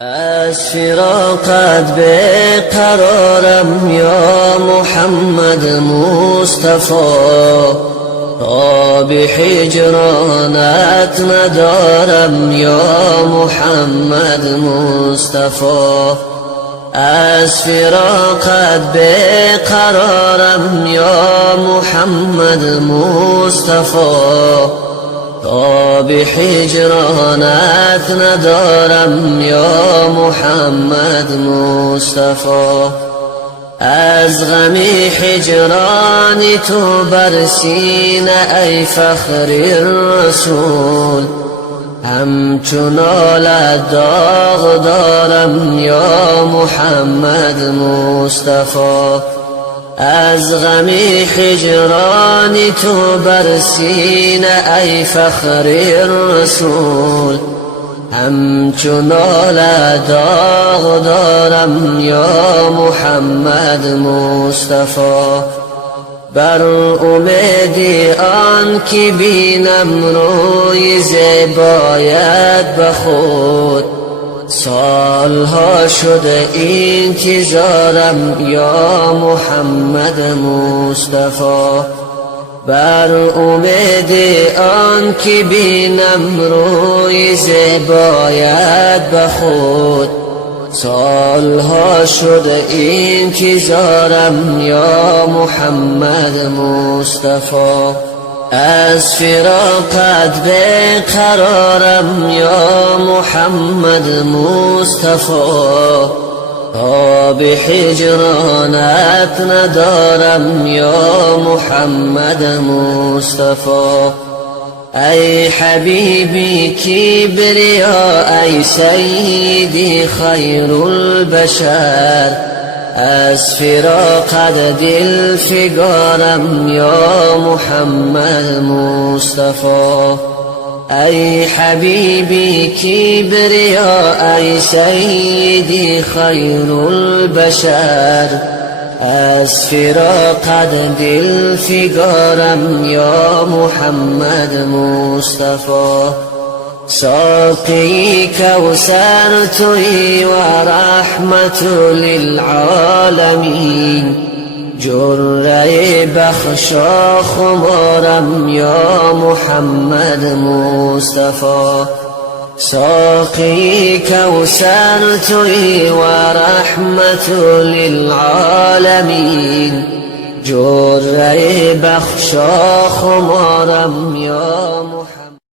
از فراقت بیقرارم یا محمد مصطفی، تا به هجرانت ندارم یا محمد مصطفی. از فراقت بیقرارم یا محمد مصطفی، تا به هجرانت ندارم یا محمد مصطفی. از غم هجران تو بر سینه ای فخر الرسول، همچون آلت داغ دارم یا محمد مصطفی. از غم هجران تو بر سینه ای فخر الرسول، همچون آلت داغ دارم یا محمد مصطفی. بر امید آن که بینم روی زیبایت به خود، سالها شده انتظارم یا محمد مصطفی. بر امید آن که بینم روی زیبایت به خود، سالها شده انتظارم یا محمد مصطفی. از فراقت بیقرارم یا محمد مصطفی، تا به هجرانت ندارم یا محمد مصطفی. ای حبیبی کبریا، ای سیدی خیر البشر، از فراقت دل فگارم یا محمد مصطفی. ای حبیبی کبریا، ای سیدی خیر البشر، از فراقت دل فگارم یا محمد مصطفی. ساقی کوثر توی و رحمت للعالمین، جرعه بخشا خمارم یا محمد مصطفی. ساقی کوثر توی و رحمت للعالمین، جرعه بخشا خمارم یا محمد